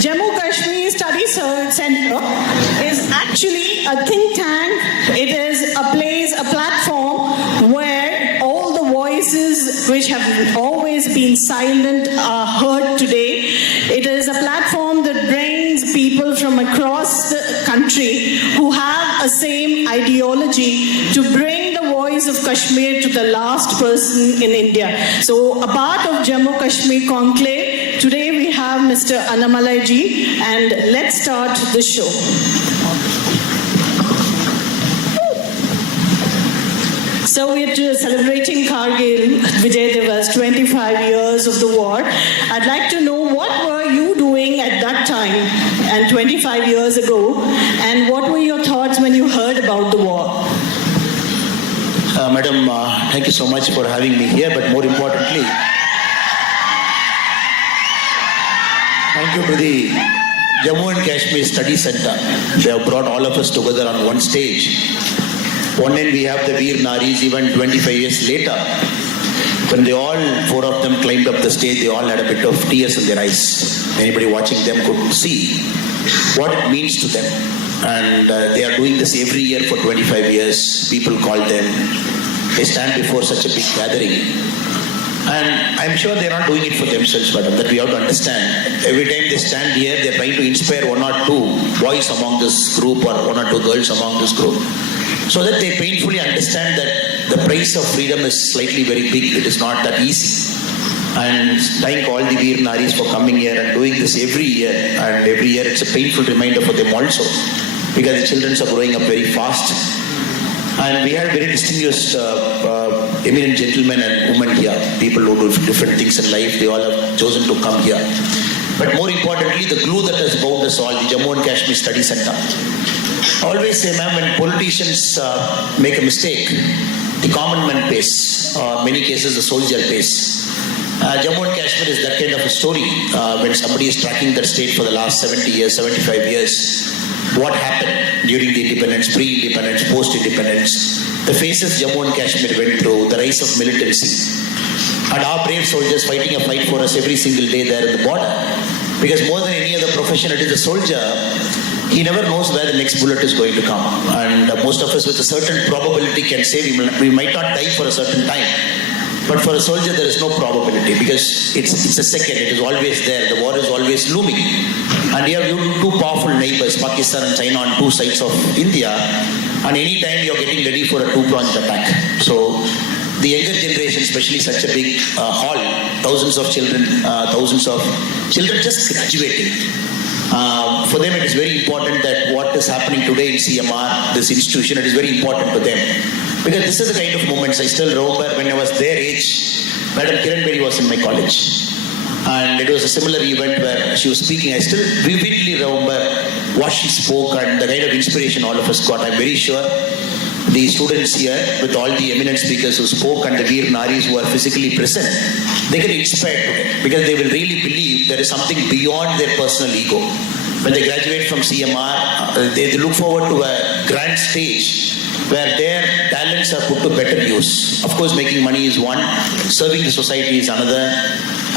Jammu Kashmir Study Center is actually a think tank. It is a place, a platform where all the voices which have always been silent are heard today. It is a platform that brings people from across the country who have a same ideology to bring the voice of Kashmir to the last person in India. So a part of Jammu Kashmir Conclave, today we have Mr. K.Annamalai ji, and let's start the show. So we're celebrating Kargil Vijay Diwas, 25 years of the war. I'd like to know, what were you doing at that time and 25 years ago, and what were your thoughts when you heard about the war? Madam, thank you so much for having me here, but more importantly, thank you to the Jammu and Kashmir Study Center. They have brought all of us together on one stage. One end we have the Veer Naris, even 25 years later. When they all, four of them climbed up the stage, they all had a bit of tears in their eyes. Anybody watching them could see what it means to them. And they are doing this every year for 25 years. People call them. They stand before such a big gathering. And I'm sure they're not doing it for themselves, madam, that we have to understand. Every time they stand here, they're trying to inspire one or two boys among this group or one or two girls among this group, so that they painfully understand that the price of freedom is slightly very big. It is not that easy. And thank all the Veer Naris for coming here and doing this every year. And every year it's a painful reminder for them also, because the children are growing up very fast. And we had very distinguished eminent gentlemen and women here, people who do different things in life. They all have chosen to come here. But more importantly, the glue that has bound us all, the Jammu and Kashmir Study Center. I always say, ma'am, when politicians make a mistake, the common man pays. Many cases, the soldier pays. Jammu and Kashmir is that kind of a story. When somebody is tracking that state for the last 70 years, 75 years, what happened during the independence, pre-independence, post-independence, the phases Jammu and Kashmir went through, the rise of militancy, and our brave soldiers fighting a fight for us every single day there at the border. Because more than any other profession, it is a soldier. He never knows where the next bullet is going to come. And most of us with a certain probability can say we might not die for a certain time. But for a soldier, there is no probability, because it's a second. It is always there. The war is always looming. And you have two powerful neighbors, Pakistan and China, on two sides of India. And any time you are getting ready for a two-pronged attack. So the younger generation, especially such a big hall, thousands of children just graduating. For them, it is very important that what is happening today in CMR, this institution, it is very important to them. Because this is the kind of moments I still remember when I was their age. Madam Kiran Bedi was in my college. And it was a similar event where she was speaking. I still vividly remember what she spoke and the kind of inspiration all of us got. I'm very sure the students here, with all the eminent speakers who spoke and the Veer Naris who are physically present, they get inspired today, because they will really believe there is something beyond their personal ego. When they graduate from CMR, they look forward to a grand stage where their talents are put to better use. Of course, making money is one, serving the society is another,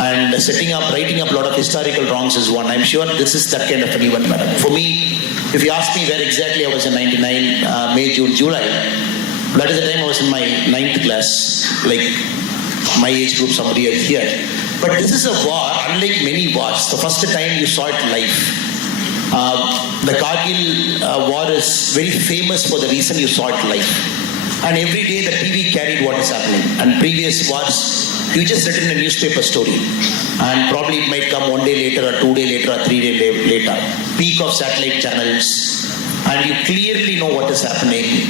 and writing up a lot of historical wrongs is one. I'm sure this is that kind of an event, madam. For me, if you ask me where exactly I was in 99, May, June, July, that is the time I was in my 9th class, like my age group, somebody else here. But this is a war, unlike many wars. The first time you saw it live. The Kargil war is very famous for the reason you saw it live. And every day the TV carried what is happening. And previous wars, you just read in a newspaper story. And probably it might come 1 day later, or 2 days later, or 3 days later. Peak of satellite channels. And you clearly know what is happening.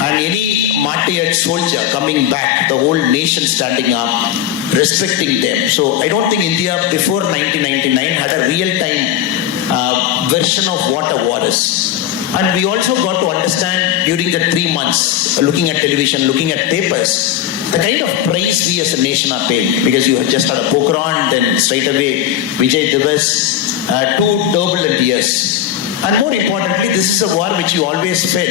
And any martyred soldier coming back, the whole nation standing up, respecting them. So I don't think India before 1999 had a real-time version of what a war is. And we also got to understand during the 3 months, looking at television, looking at papers, the kind of price we as a nation are paying. Because you just had a pogrom, then straight away Vijay Diwas, 2 turbulent years. And more importantly, this is a war which you always felt,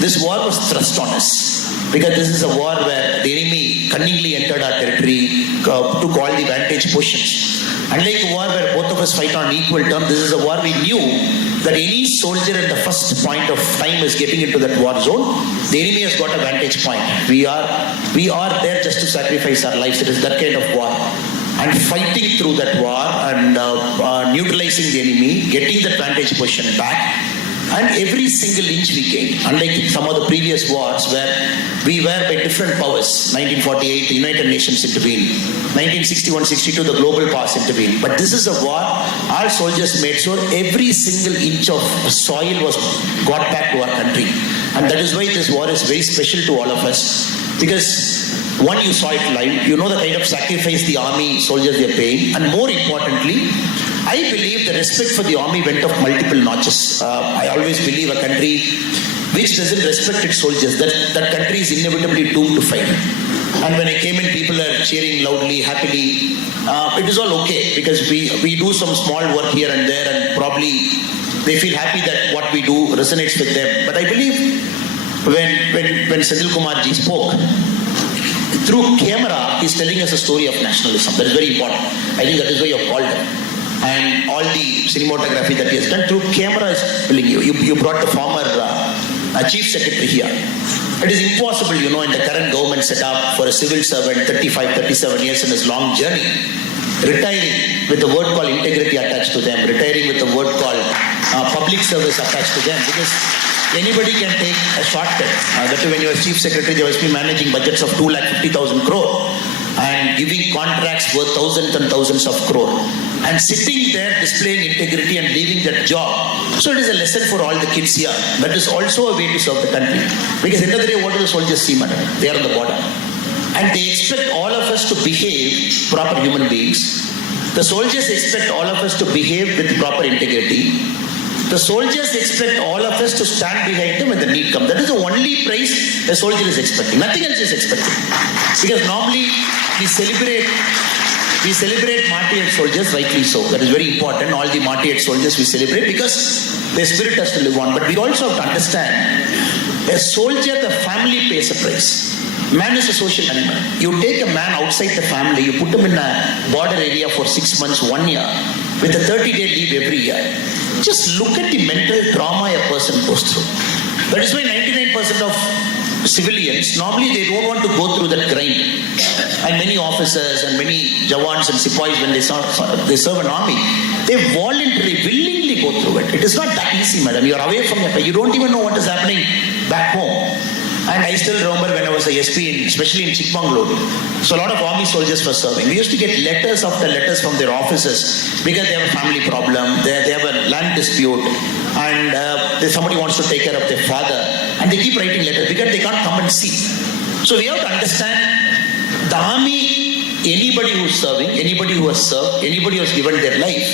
this war was thrust on us. Because this is a war where the enemy cunningly entered our territory, took all the vantage positions. Unlike a war where both of us fight on equal terms, this is a war we knew that any soldier at the first point of time is getting into that war zone. The enemy has got a vantage point. We are there just to sacrifice our lives. It is that kind of war. And fighting through that war and neutralizing the enemy, getting that vantage position back, and every single inch we gained. Unlike some of the previous wars where we were by different powers. 1948, the United Nations intervened. 1961-62, the global powers intervened. But this is a war our soldiers made sure every single inch of soil was got back to our country. And that is why this war is very special to all of us. Because one, you saw it live. You know the kind of sacrifice the army soldiers are paying. And more importantly, I believe the respect for the army went up multiple notches. I always believe a country which doesn't respect its soldiers, that country is inevitably doomed to fail. And when I came in, people are cheering loudly, happily. It is all okay because we do some small work here and there, and probably they feel happy that what we do resonates with them. But I believe when Senthil Kumar ji spoke, through camera, he's telling us a story of nationalism. That is very important. I think that is why you have called him. And all the cinematography that he has done through camera is telling you. You brought the former chief secretary here. It is impossible, in the current government setup for a civil servant, 35, 37 years in his long journey, retiring with a word called integrity attached to them, retiring with a word called public service attached to them, because anybody can take a shortcut. That when you were chief secretary, they must be managing budgets of 250,000 crore and giving contracts worth thousands and thousands of crore, and sitting there displaying integrity and leaving that job. So it is a lesson for all the kids here. That is also a way to serve the country. Because at the end of the day, what do the soldiers see, madam? They are on the border. And they expect all of us to behave proper human beings. The soldiers expect all of us to behave with proper integrity. The soldiers expect all of us to stand behind them when the need comes. That is the only prize a soldier is expecting. Nothing else is expecting. Because normally we celebrate martyred soldiers, rightly so. That is very important. All the martyred soldiers we celebrate because their spirit has to live on. But we also have to understand, a soldier, the family pays a price. Man is a social animal. You take a man outside the family, you put him in a border area for 6 months, 1 year, with a 30-day leave every year. Just look at the mental trauma a person goes through. That is why 99% of civilians, normally they don't want to go through that grind. And many officers and many Jawans and Sipais, when they serve an army, they voluntarily, willingly go through it. It is not that easy, madam. You are away from your, you don't even know what is happening back home. And I still remember when I was a SP, especially in Chikmagalur, so a lot of army soldiers were serving. We used to get letters after letters from their officers because they have a family problem, they have a land dispute, and somebody wants to take care of their father, and they keep writing letters because they can't come and see. So we have to understand, the army, anybody who is serving, anybody who has served, anybody who has given their life,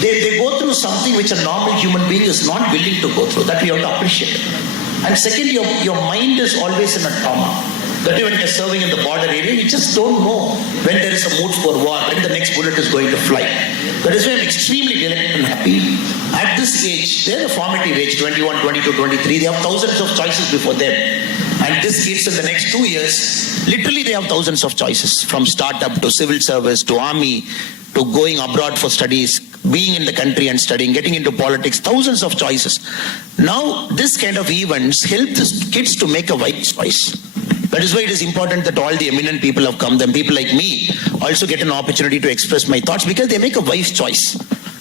they go through something which a normal human being is not willing to go through. That we have to appreciate. And second, your mind is always in a trauma. That when you're serving in the border area, you just don't know when there is a mood for war, when the next bullet is going to fly. That is why I'm extremely delighted and happy. At this age, they're the formative age, 21, 22, 23, they have thousands of choices before them. And these kids in the next 2 years, literally they have thousands of choices, from startup to civil service to army to going abroad for studies, being in the country and studying, getting into politics, thousands of choices. Now, this kind of events help the kids to make a wise choice. That is why it is important that all the eminent people have come, then people like me also get an opportunity to express my thoughts because they make a wise choice.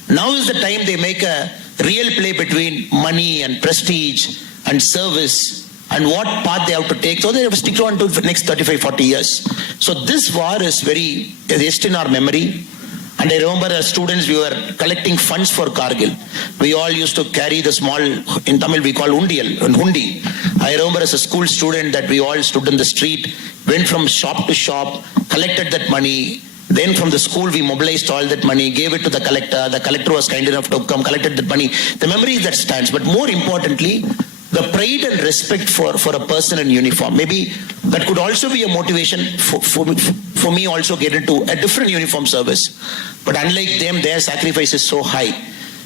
Now is the time they make a real play between money and prestige and service and what path they have to take, so they have to stick on to the next 35, 40 years. So this war is very etched in our memory. And I remember as students, we were collecting funds for Kargil. We all used to carry the small, in Tamil we call hundi. I remember as a school student that we all stood in the street, went from shop to shop, collected that money. Then from the school, we mobilized all that money, gave it to the collector. The collector was kind enough to come, collected that money. The memory that stands. But more importantly, the pride and respect for a person in uniform. Maybe that could also be a motivation for me also get into a different uniform service. But unlike them, their sacrifice is so high.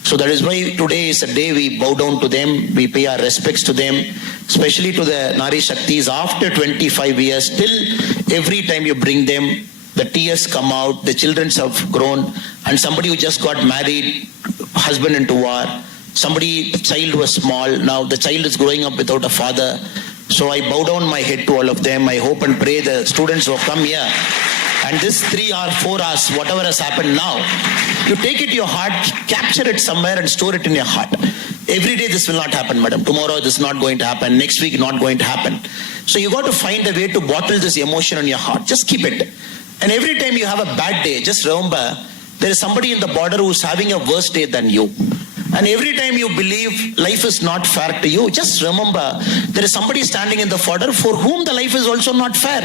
So that is why today is a day we bow down to them, we pay our respects to them, especially to the Nari Shaktis after 25 years. Still, every time you bring them, the tears come out, the children have grown, and somebody who just got married, husband into war, somebody, the child was small, now the child is growing up without a father. So I bow down my head to all of them. I hope and pray the students who have come here, and this 3 or 4 hours, whatever has happened now, you take it to your heart, capture it somewhere and store it in your heart. Every day this will not happen, madam. Tomorrow this is not going to happen. Next week not going to happen. So you got to find a way to bottle this emotion in your heart. Just keep it. And every time you have a bad day, just remember there is somebody in the border who's having a worse day than you. And every time you believe life is not fair to you, just remember there is somebody standing in the border for whom the life is also not fair.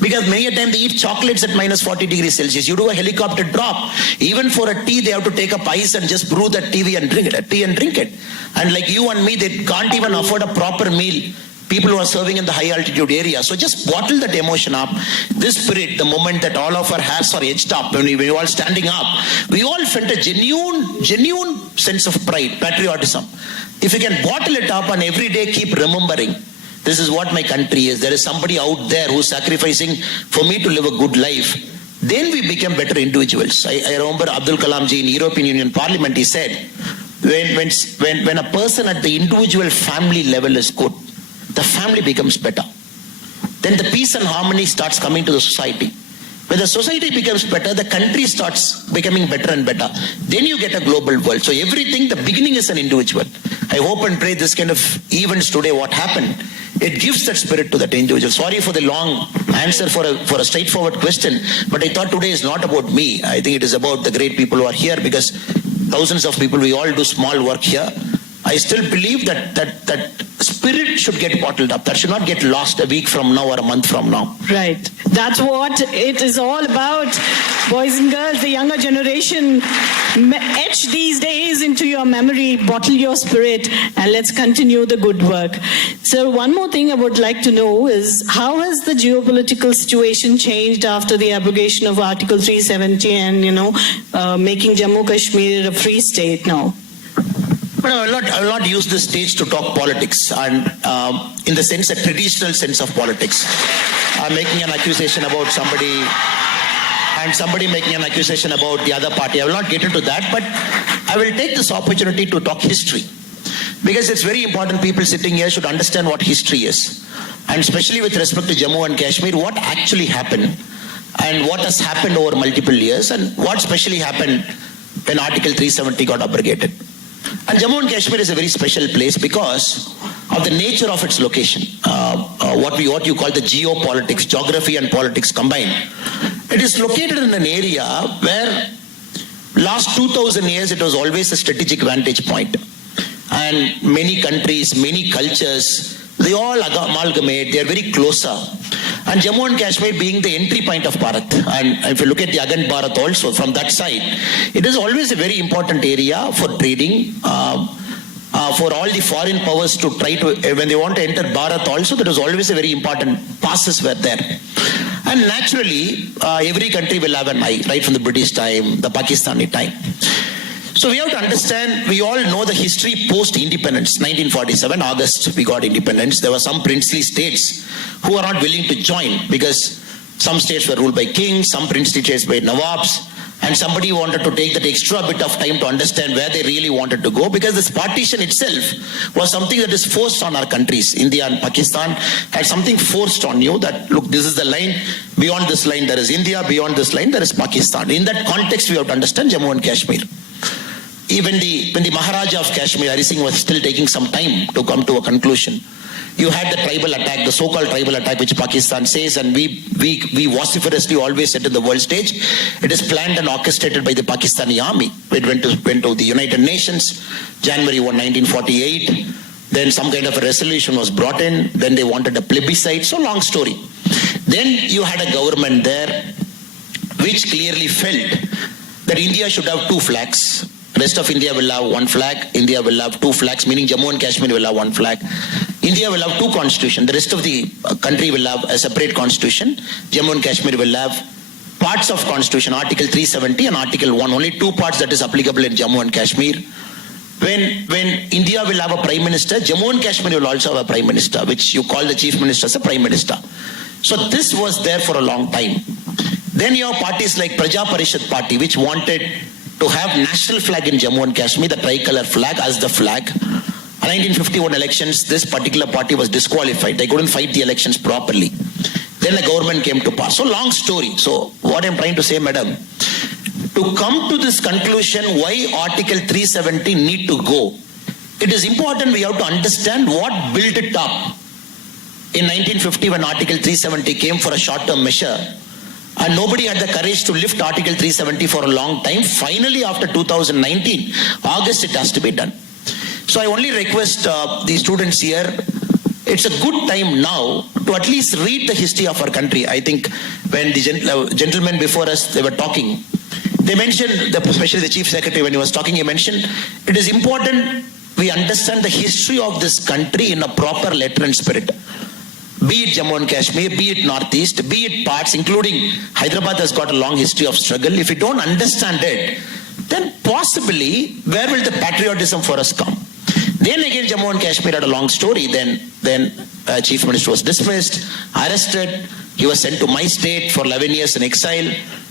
Because many a time they eat chocolates at minus 40 degrees Celsius. You do a helicopter drop. Even for a tea, they have to take up ice and just brew that tea and drink it. And like you and me, they can't even afford a proper meal. People who are serving in the high altitude area. So just bottle that emotion up. This spirit, the moment that all of our hairs are edged up, when we were all standing up, we all felt a genuine sense of pride, patriotism. If you can bottle it up and every day keep remembering, this is what my country is. There is somebody out there who's sacrificing for me to live a good life. Then we become better individuals. I remember Abdul Kalam ji in European Union Parliament, he said, when a person at the individual family level is good, the family becomes better. Then the peace and harmony starts coming to the society. When the society becomes better, the country starts becoming better and better. Then you get a global world. So everything, the beginning is an individual. I hope and pray this kind of events today, what happened, it gives that spirit to that individual. Sorry for the long answer for a straightforward question, but I thought today is not about me. I think it is about the great people who are here, because thousands of people, we all do small work here. I still believe that spirit should get bottled up. That should not get lost a week from now or a month from now. Right. That's what it is all about. Boys and girls, the younger generation, etch these days into your memory, bottle your spirit, and let's continue the good work. So one more thing I would like to know is, how has the geopolitical situation changed after the abrogation of Article 370 and, making Jammu Kashmir a free state now? But I will not use this stage to talk politics, and in the sense, a traditional sense of politics. I'm making an accusation about somebody, and somebody making an accusation about the other party. I will not get into that, but I will take this opportunity to talk history. Because it's very important, people sitting here should understand what history is. And especially with respect to Jammu and Kashmir, what actually happened, and what has happened over multiple years, and what specially happened when Article 370 got abrogated. And Jammu and Kashmir is a very special place because of the nature of its location. What you call the geopolitics, geography and politics combined. It is located in an area where last 2000 years it was always a strategic vantage point. And many countries, many cultures, they all amalgamate, they are very closer. And Jammu and Kashmir being the entry point of Bharat, and if you look at the Agand Bharat also from that side, it is always a very important area for trading, for all the foreign powers to try to, when they want to enter Bharat also, that is always a very important, passes were there. And naturally, every country will have an eye, right from the British time, the Pakistani time. So we have to understand, we all know the history post-independence. 1947, August, we got independence. There were some princely states who are not willing to join because some states were ruled by kings, some princely states by nawabs, and somebody wanted to take that extra bit of time to understand where they really wanted to go, because this partition itself was something that is forced on our countries. India and Pakistan had something forced on you that, look, this is the line, beyond this line there is India, beyond this line there is Pakistan. In that context, we have to understand Jammu and Kashmir. Even when the Maharaja of Kashmir, Hari Singh, was still taking some time to come to a conclusion. You had the tribal attack, the so-called tribal attack, which Pakistan says, and we vociferously always said in the world stage, it is planned and orchestrated by the Pakistani army. It went to the United Nations, January 1, 1948. Then some kind of a resolution was brought in. Then they wanted a plebiscite. So long story. Then you had a government there which clearly felt that India should have two flags. Rest of India will have one flag. India will have two flags, meaning Jammu and Kashmir will have one flag. India will have two constitutions. The rest of the country will have a separate constitution. Jammu and Kashmir will have parts of constitution, Article 370 and Article 1. Only two parts that is applicable in Jammu and Kashmir. When India will have a prime minister, Jammu and Kashmir will also have a prime minister, which you call the chief minister as a prime minister. So this was there for a long time. Then you have parties like Praja Parishad Party, which wanted to have national flag in Jammu and Kashmir, the tricolor flag as the flag. In 1951 elections, this particular party was disqualified. They couldn't fight the elections properly. Then the government came to power. So long story. So what I'm trying to say, madam, to come to this conclusion why Article 370 need to go, it is important we have to understand what built it up. In 1950 when Article 370 came for a short-term measure, and nobody had the courage to lift Article 370 for a long time. Finally, after 2019, August, it has to be done. So I only request the students here, it's a good time now to at least read the history of our country. I think when the gentlemen before us, they were talking, they mentioned, especially the Chief Secretary when he was talking, he mentioned, it is important we understand the history of this country in a proper letter and spirit. Be it Jammu and Kashmir, be it Northeast, be it parts, including Hyderabad has got a long history of struggle. If you don't understand it, then possibly, where will the patriotism for us come? Then again, Jammu and Kashmir had a long story. Then Chief Minister was dismissed, arrested. He was sent to my state for 11 years in exile.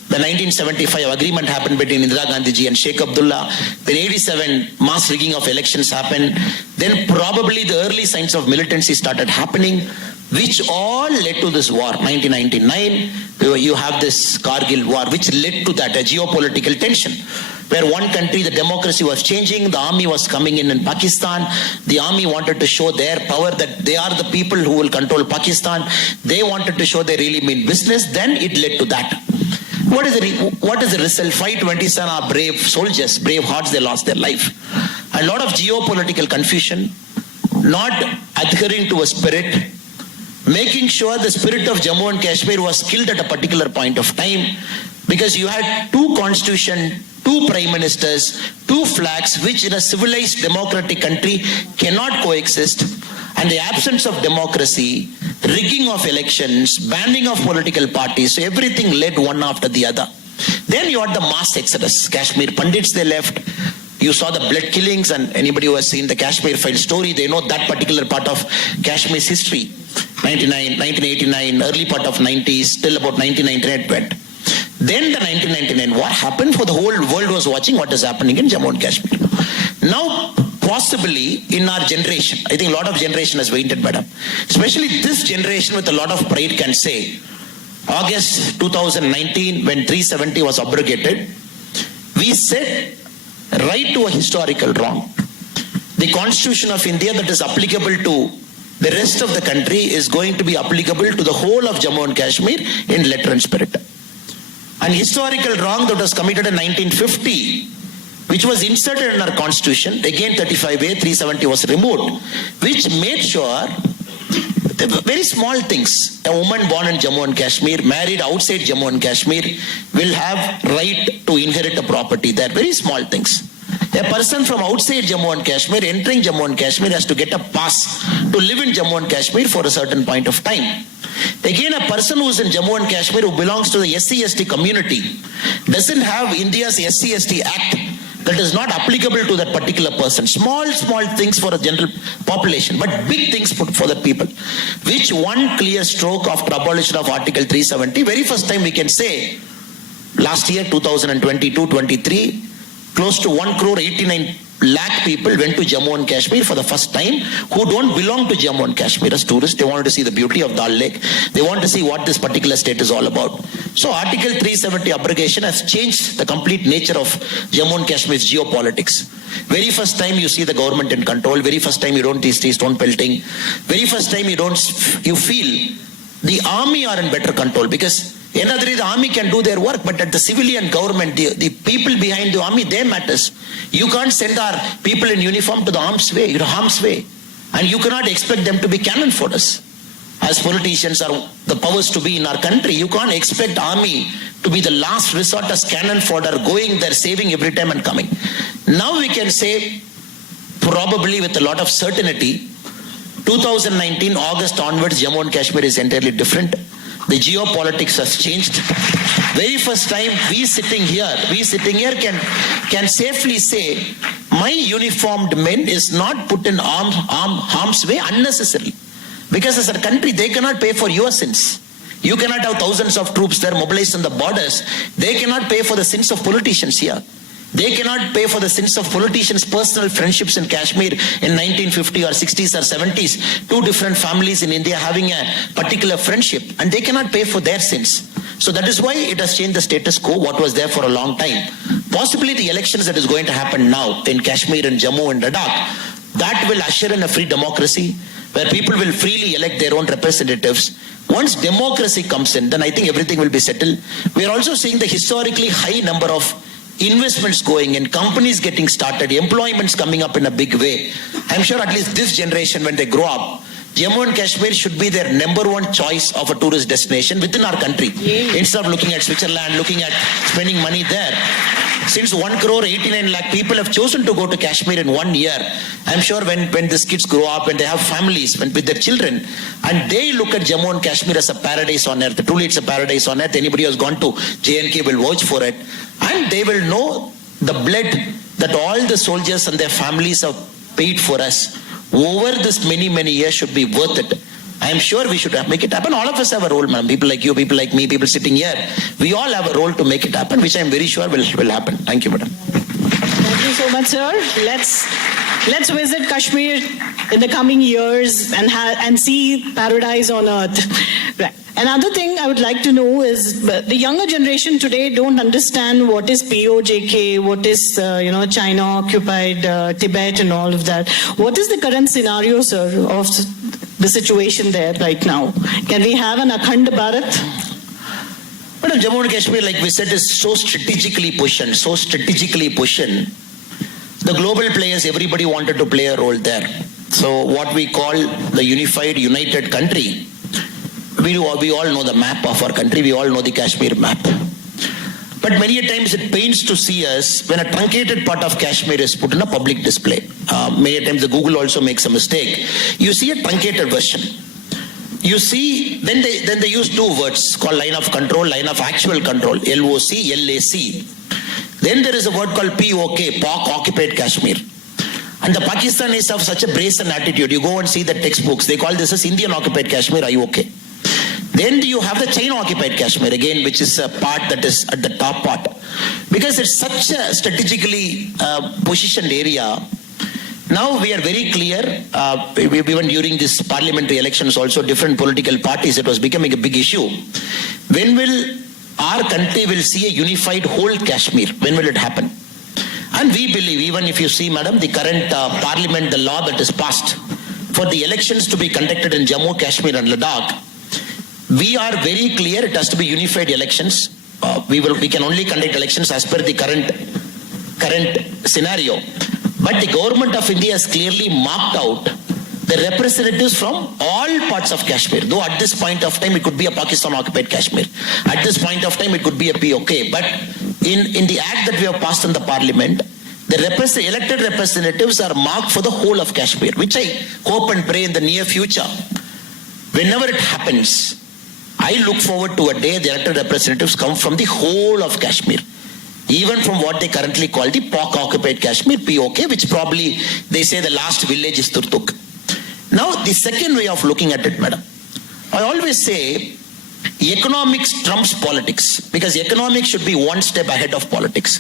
The 1975 agreement happened between Indira Gandhi ji and Sheikh Abdullah. Then 87 mass rigging of elections happened. Then probably the early signs of militancy started happening, which all led to this war. 1999, you have this Kargil war, which led to that, a geopolitical tension, where one country, the democracy was changing, the army was coming in Pakistan, the army wanted to show their power, that they are the people who will control Pakistan, they wanted to show they really mean business, then it led to that. What is the result? 527 are brave soldiers, brave hearts, they lost their life. A lot of geopolitical confusion, not adhering to a spirit, making sure the spirit of Jammu and Kashmir was killed at a particular point of time, because you had two constitutions, two prime ministers, two flags, which in a civilized democratic country cannot coexist, and the absence of democracy, rigging of elections, banning of political parties, so everything led one after the other. Then you had the mass exodus. Kashmir Pandits, they left. You saw the blood killings, and anybody who has seen the Kashmir file story, they know that particular part of Kashmir's history. 1989, early part of 90s, till about 1999 it went. Then the 1999, what happened? For the whole world was watching what is happening in Jammu and Kashmir. Now, possibly in our generation, I think a lot of generation has waited, madam. Especially this generation with a lot of pride can say, August 2019, when 370 was abrogated, we said right to a historical wrong. The Constitution of India that is applicable to the rest of the country is going to be applicable to the whole of Jammu and Kashmir in letter and spirit. An historical wrong that was committed in 1950, which was inserted in our constitution, again 35A, 370 was removed, which made sure very small things. A woman born in Jammu and Kashmir, married outside Jammu and Kashmir, will have right to inherit a property. They are very small things. A person from outside Jammu and Kashmir entering Jammu and Kashmir has to get a pass to live in Jammu and Kashmir for a certain point of time. Again, a person who is in Jammu and Kashmir who belongs to the SC/ST community doesn't have India's SC/ST Act that is not applicable to that particular person. Small things for a general population, but big things for the people. Which one clear stroke after abolition of Article 370, very first time we can say, last year 2022-23, close to 1,89 lakh people went to Jammu and Kashmir for the first time who don't belong to Jammu and Kashmir as tourists. They wanted to see the beauty of Dal Lake. They want to see what this particular state is all about. So Article 370 abrogation has changed the complete nature of Jammu and Kashmir's geopolitics. Very first time you see the government in control. Very first time you don't see stone pelting. Very first time you feel the army are in better control, because another is the army can do their work, but at the civilian government, the people behind the army, they matters. You can't send our people in uniform to the harm's way, and you cannot expect them to be cannon foders. As politicians are the powers to be in our country, you can't expect army to be the last resort as cannon fodder, going there, saving every time and coming. Now we can say, probably with a lot of certainty, 2019 August onwards, Jammu and Kashmir is entirely different. The geopolitics has changed. Very first time we sitting here can safely say, my uniformed men is not put in harm's way unnecessarily. Because as a country, they cannot pay for your sins. You cannot have thousands of troops there mobilized on the borders. They cannot pay for the sins of politicians here. They cannot pay for the sins of politicians' personal friendships in Kashmir in 1950 or 60s or 70s. Two different families in India having a particular friendship, and they cannot pay for their sins. So that is why it has changed the status quo, what was there for a long time. Possibly the elections that is going to happen now in Kashmir and Jammu and Ladakh, that will usher in a free democracy where people will freely elect their own representatives. Once democracy comes in, then I think everything will be settled. We are also seeing the historically high number of investments going in, companies getting started, employments coming up in a big way. I'm sure at least this generation, when they grow up, Jammu and Kashmir should be their number one choice of a tourist destination within our country. Instead of looking at Switzerland, looking at spending money there. Since 1 crore 89 lakh people have chosen to go to Kashmir in 1 year, I'm sure when these kids grow up, when they have families, with their children, and they look at Jammu and Kashmir as a paradise on earth, truly it's a paradise on earth. Anybody who has gone to J&K will vouch for it. And they will know the blood that all the soldiers and their families have paid for us over this many years should be worth it. I am sure we should make it happen. All of us have a role, ma'am. People like you, people like me, people sitting here. We all have a role to make it happen, which I am very sure will happen. Thank you, madam. Thank you so much, sir. Let's visit Kashmir in the coming years and see paradise on earth. Right. Another thing I would like to know is the younger generation today don't understand what is POJK, what is China occupied Tibet and all of that. What is the current scenario, sir, of the situation there right now? Can we have an Akhand Bharat? Madam, Jammu and Kashmir, like we said, is so strategically positioned. The global players, everybody wanted to play a role there. So what we call the united country, we all know the map of our country, we all know the Kashmir map. But many a times it pains to see us when a truncated part of Kashmir is put in a public display. Many a times the Google also makes a mistake. You see a truncated version. You see, then they use two words called line of control, line of actual control, LOC, LAC. Then there is a word called POK, POK, occupied Kashmir. And the Pakistanis have such a brazen attitude. You go and see the textbooks. They call this as Indian occupied Kashmir. Are you okay? Then you have the China occupied Kashmir again, which is a part that is at the top part. Because it's such a strategically positioned area. Now we are very clear, even during this parliamentary elections also, different political parties, it was becoming a big issue. When will our country will see a unified whole Kashmir? When will it happen? And we believe, even if you see, madam, the current parliament, the law that is passed for the elections to be conducted in Jammu, Kashmir and Ladakh, we are very clear it has to be unified elections. We can only conduct elections as per the current scenario. But the government of India has clearly marked out the representatives from all parts of Kashmir. Though at this point of time it could be a Pakistan occupied Kashmir. At this point of time it could be a POK. But in the act that we have passed in the parliament, the elected representatives are marked for the whole of Kashmir, which I hope and pray in the near future, whenever it happens, I look forward to a day the elected representatives come from the whole of Kashmir. Even from what they currently call the POK occupied Kashmir, POK, which probably they say the last village is Turtuk. Now, the second way of looking at it, madam, I always say economics trumps politics, because economics should be one step ahead of politics.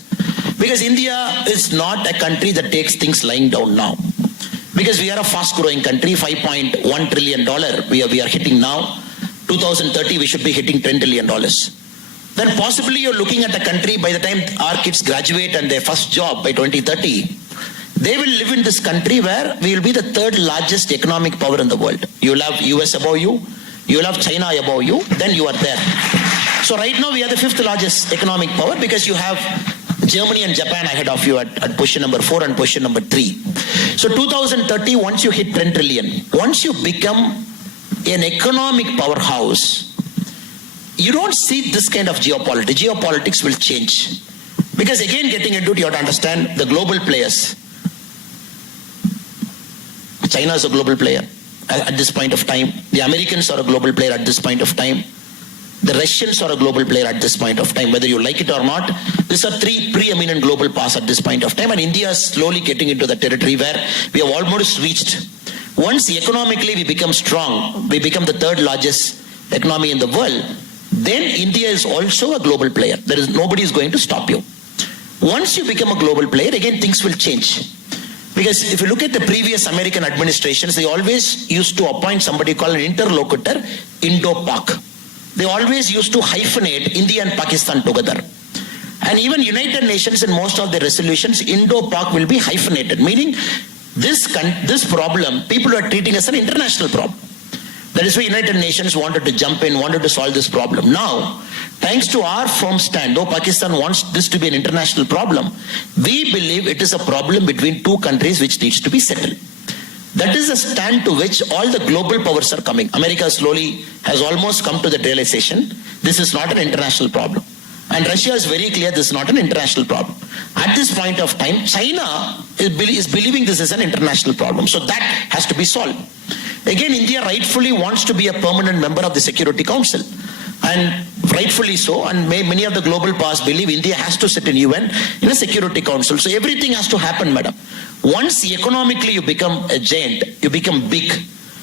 Because India is not a country that takes things lying down now. Because we are a fast growing country, $5.1 trillion we are hitting now. 2030 we should be hitting $10 trillion. Then possibly you're looking at a country, by the time our kids graduate and their first job by 2030, they will live in this country where we will be the third largest economic power in the world. You will have US above you, you will have China above you, then you are there. So right now we are the fifth largest economic power, because you have Germany and Japan ahead of you at position number 4 and position number 3. So 2030, once you hit 10 trillion, once you become an economic powerhouse, you don't see this kind of geopolitics. Geopolitics will change. Because again, getting into it, you have to understand the global players. China is a global player at this point of time. The Americans are a global player at this point of time. The Russians are a global player at this point of time. Whether you like it or not, these are three preeminent global powers at this point of time. And India is slowly getting into the territory where we have almost reached. Once economically we become strong, we become the third largest economy in the world, then India is also a global player. Nobody is going to stop you. Once you become a global player, again things will change. Because if you look at the previous American administrations, they always used to appoint somebody called an interlocutor, Indo-Pak. They always used to hyphenate India and Pakistan together. And even United Nations in most of their resolutions, Indo-Pak will be hyphenated, meaning this problem, people are treating as an international problem. That is why United Nations wanted to jump in, wanted to solve this problem. Now, thanks to our firm stand, though Pakistan wants this to be an international problem, we believe it is a problem between two countries which needs to be settled. That is a stand to which all the global powers are coming. America slowly has almost come to the realization this is not an international problem. And Russia is very clear this is not an international problem. At this point of time, China is believing this is an international problem. So that has to be solved. Again, India rightfully wants to be a permanent member of the Security Council. And rightfully so. And many of the global powers believe India has to sit in UN, in a Security Council. So everything has to happen, madam. Once economically you become a giant, you become big,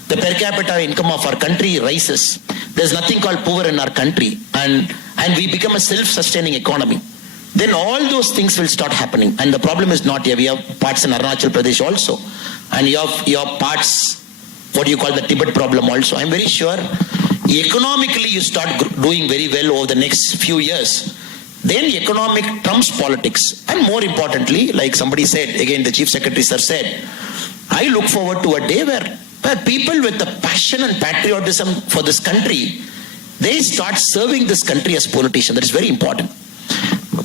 the per capita income of our country rises. There's nothing called poor in our country. And we become a self-sustaining economy. Then all those things will start happening. And the problem is not here. We have parts in Arunachal Pradesh also. And you have parts, what do you call the Tibet problem also. I'm very sure economically you start doing very well over the next few years. Then economic trumps politics. And more importantly, like somebody said, again the Chief Secretary sir said, I look forward to a day where people with the passion and patriotism for this country, they start serving this country as politicians. That is very important.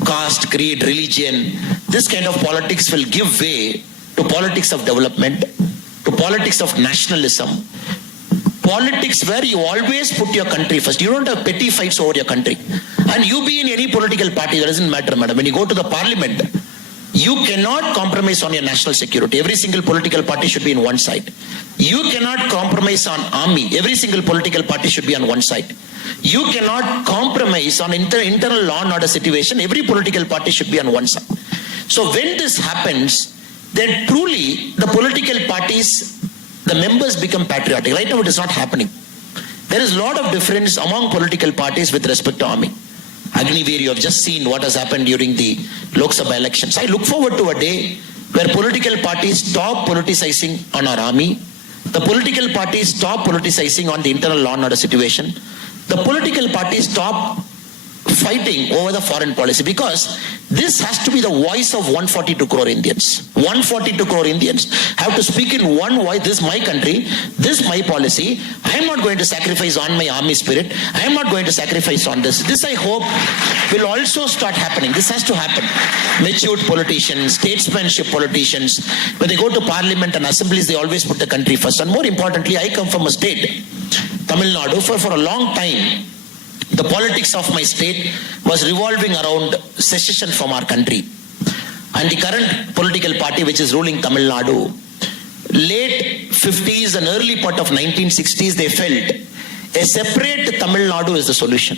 Caste, creed, religion, this kind of politics will give way to politics of development, to politics of nationalism, politics where you always put your country first. You don't have petty fights over your country. And you be in any political party, that doesn't matter, madam. When you go to the parliament, you cannot compromise on your national security. Every single political party should be in one side. You cannot compromise on army. Every single political party should be on one side. You cannot compromise on internal law and order situation. Every political party should be on one side. So when this happens, then truly the political parties, the members become patriotic. Right now it is not happening. There is a lot of difference among political parties with respect to army. Agniveer, you have just seen what has happened during the Lok Sabha elections. I look forward to a day where political parties stop politicizing on our army. The political parties stop politicizing on the internal law and order situation. The political parties stop fighting over the foreign policy, because this has to be the voice of 142 crore Indians. 142 crore Indians have to speak in one voice. This is my country, this is my policy. I am not going to sacrifice on my army spirit. I am not going to sacrifice on this. This, I hope, will also start happening. This has to happen. Matured politicians, statesmanship politicians, when they go to parliament and assemblies, they always put the country first. And more importantly, I come from a state, Tamilnadu. For a long time, the politics of my state was revolving around secession from our country. And the current political party which is ruling Tamil Nadu, late 50s and early part of 1960s, they felt a separate Tamil Nadu is the solution.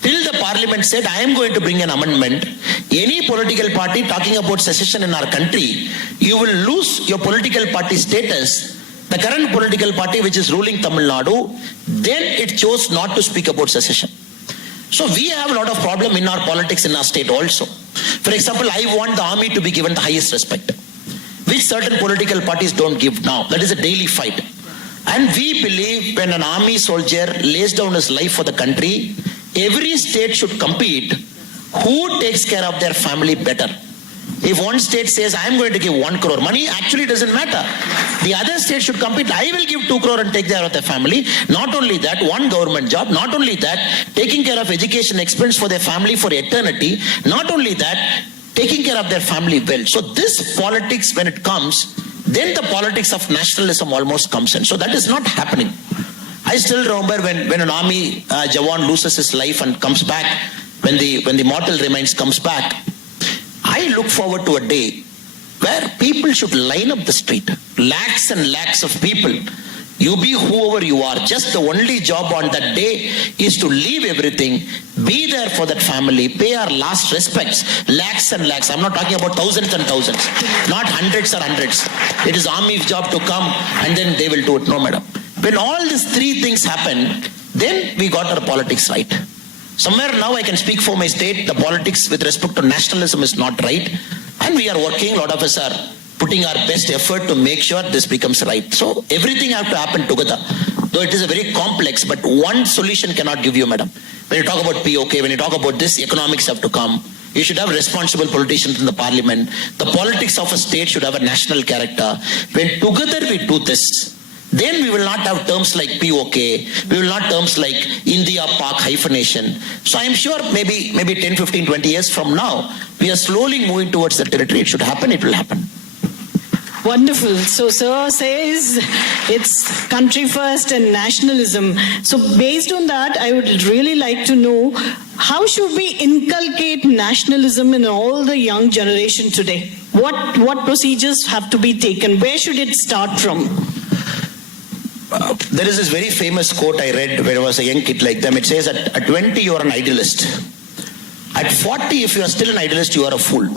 Till the parliament said, I am going to bring an amendment. Any political party talking about secession in our country, you will lose your political party status. The current political party which is ruling Tamil Nadu, then it chose not to speak about secession. So we have a lot of problem in our politics in our state also. For example, I want the army to be given the highest respect, which certain political parties don't give now. That is a daily fight. And we believe when an army soldier lays down his life for the country, every state should compete who takes care of their family better. If one state says, I am going to give 1 crore, money actually doesn't matter. The other state should compete, I will give 2 crore and take care of their family. Not only that, one government job. Not only that, taking care of education expense for their family for eternity. Not only that, taking care of their family well. So this politics, when it comes, then the politics of nationalism almost comes in. So that is not happening. I still remember when an army Jawan loses his life and comes back, when the mortal remains comes back, I look forward to a day where people should line up the street. Lakhs and lakhs of people. You be whoever you are. Just the only job on that day is to leave everything, be there for that family, pay our last respects. Lakhs and lakhs. I'm not talking about thousands and thousands. Not hundreds or hundreds. It is army's job to come and then they will do it. No, madam. When all these three things happen, then we got our politics right. Somewhere now I can speak for my state, the politics with respect to nationalism is not right. And we are working, a lot of us are putting our best effort to make sure this becomes right. So everything has to happen together. Though it is a very complex, but one solution cannot give you, madam. When you talk about POK, when you talk about this, economics have to come. You should have responsible politicians in the parliament. The politics of a state should have a national character. When together we do this, then we will not have terms like POK, we will not terms like India-Pak hyphenation. So I'm sure maybe 10, 15, 20 years from now, we are slowly moving towards the territory. It should happen, it will happen. Wonderful. So sir says it's country first and nationalism. So based on that, I would really like to know, how should we inculcate nationalism in all the young generation today? What procedures have to be taken? Where should it start from? There is this very famous quote I read when I was a young kid like them. It says at 20 you are an idealist. At 40, if you are still an idealist, you are a fool.